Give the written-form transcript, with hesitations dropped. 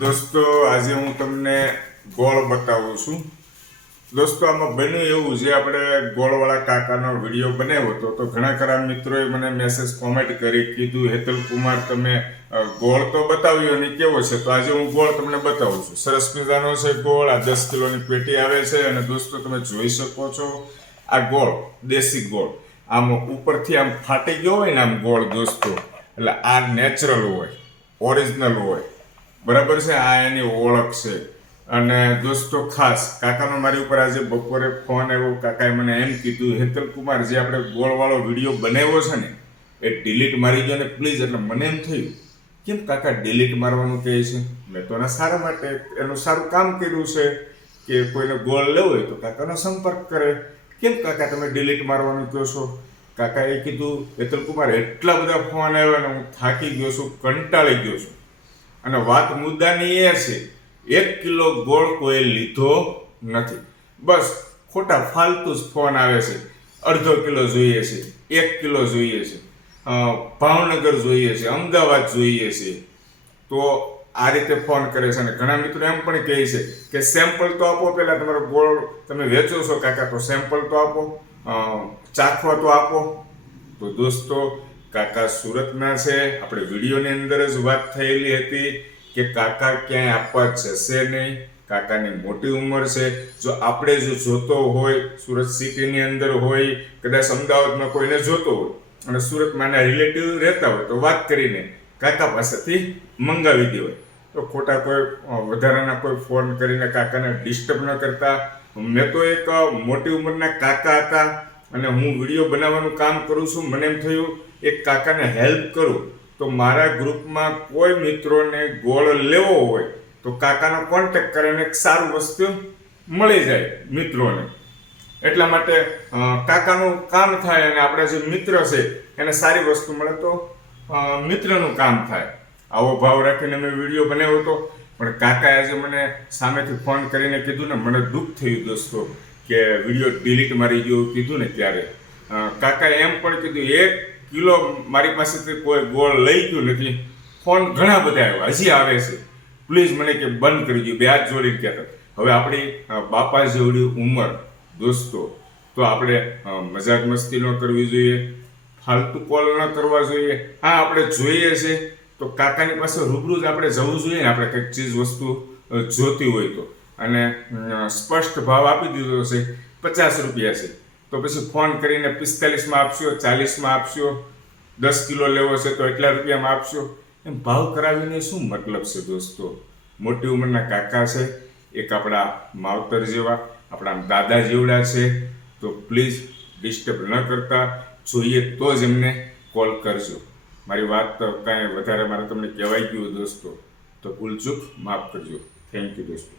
દોસ્તો આજે હું તમને ગોળ બતાવું છું। દોસ્તો આમાં બન્યું એવું જે આપણે ગોળવાળા કાકાનો વિડીયો બનાવ્યો હતો તો ઘણા ખરા મિત્રોએ મને મેસેજ કોમેન્ટ કરી કીધું હેતલ કુમાર તમે ગોળ તો બતાવ્યો ને કેવો છે, તો આજે હું ગોળ તમને બતાવું છું। સરસ મજાનો છે ગોળ, આ 10 કિલોની પેટી આવે છે અને દોસ્તો તમે જોઈ શકો છો આ ગોળ દેશી ગોળ આમ ઉપરથી આમ ફાટી ગયો હોય ને આમ ગોળ દોસ્તો, એટલે આ નેચરલ હોય, ઓરિજિનલ હોય, બરાબર છે। આ એની ઓળખ છે। અને દોસ્તો ખાસ કાકાનો મારી ઉપર આજે બપોરે ફોન આવ્યો, કાકાએ મને એમ કીધું હેતલ કુમાર જે આપણે ગોળવાળો વિડીયો બનાવ્યો છે ને એ ડિલીટ મારી ગયો ને પ્લીઝ। એટલે મને એમ થયું કેમ કાકા ડિલીટ મારવાનું કહે છે, મેં તો એના સારા માટે એનું સારું કામ કર્યું છે કે કોઈને ગોળ લેવો હોય તો કાકાનો સંપર્ક કરે, કેમ કાકા તમે ડિલીટ મારવાનું કહો છો। કાકાએ કીધું હેતલ કુમાર એટલા બધા ફોન આવ્યા ને હું થાકી ગયો છું, કંટાળી ગયો છું, અને વાત મુદ્દાની એ છે 1 કિલો ગોળ કોઈ લીધો નથી, બસ ખોટા ફાલતુ જ ફોન આવે છે। અડધો કિલો જોઈએ છે, 1 કિલો જોઈએ છે, ભાવનગર જોઈએ છે, અમદાવાદ જોઈએ છે, તો આ રીતે ફોન કરે છે। અને ઘણા મિત્રો એમ પણ કહે છે કે સેમ્પલ તો આપો, પહેલાં તમારો ગોળ તમે વેચો છો કાકા તો સેમ્પલ તો આપો, ચાખવા તો આપો। તો દોસ્તો કાકા સુરતના છે, આપણે વિડીયોની અંદર જ વાત થયેલી હતી કે કાકા ક્યાંય આપવા જશે નહીં, કાકાની મોટી ઉંમર છે, જો આપણે જો જોતો હોય સુરત સિટીની અંદર હોય, કદાચ અમદાવાદમાં કોઈને જોતો હોય અને સુરતમાં એના રિલેટિવ રહેતા હોય તો વાત કરીને કાકા પાસેથી મંગાવી દેવાય। તો ખોટા કોઈ વધારાના કોઈ ફોન કરીને કાકાને ડિસ્ટર્બ ન કરતા। મેં તો એક મોટી ઉંમરના કાકા હતા અને હું વિડીયો બનાવવાનું કામ કરું છું, મને એમ થયું એક કાકાને હેલ્પ કરું, તો મારા ગ્રુપમાં કોઈ મિત્રોને ગોળ લેવો હોય તો કાકાનો કોન્ટેક્ટ કરીને એક સારું વસ્તુ મળી જાય મિત્રોને, એટલા માટે કાકાનું કામ થાય અને આપણા જે મિત્ર છે એને સારી વસ્તુ મળે તો મિત્રનું કામ થાય। આવો ભાવ રાખીને મેં વિડીયો બનાવ્યો હતો, પણ કાકાએ આજે મને સામેથી ફોન કરીને કીધું ને મને દુઃખ થયું દોસ્તો કે વિડીયો ડિલીટ મારી ગયો કીધું ને ત્યારે કાકાએ એમ પણ કીધું 1 કિલો મારી પાસેથી કોઈ ગોળ લઈ ગયું નથી, ફોન ઘણા બધા આવ્યા, હજી આવે છે, પ્લીઝ મને કે બંધ કરી દો, બે હાથ જોડીને કહેતા। હવે આપણી બાપા જેવડી ઉંમર દોસ્તો, તો આપણે મજાક મસ્તી ન કરવી જોઈએ, ફાલતુ કોલ ન કરવા જોઈએ। હા આપણે જોઈએ છે તો કાકાની પાસે રૂબરૂ જ આપણે જવું જોઈએ ને, આપણે કંઈક ચીજ વસ્તુ જોતી હોય તો, અને સ્પષ્ટ ભાવ આપી દીધો છે 50 રૂપિયા છે, તો પછી ફોન કરીને 45માં આપશો, 40માં આપશો, 10 કિલો લેવો છે તો એટલા રૂપિયામાં આપશો, એમ ભાવ કરાવીને શું મતલબ છે દોસ્તો। મોટી ઉંમરના કાકા છે, એક આપણા માવતર જેવા, આપણા દાદા જેવડા છે, તો પ્લીઝ ડિસ્ટર્બ ન કરતા, જોઈએ તો જ એમને કોલ કરજો। મારી વાત કાંઈ વધારે મારે તમને કહેવાઈ ગયું દોસ્તો, તો ભૂલચૂક માફ કરજો। થેન્ક યુ દોસ્તો।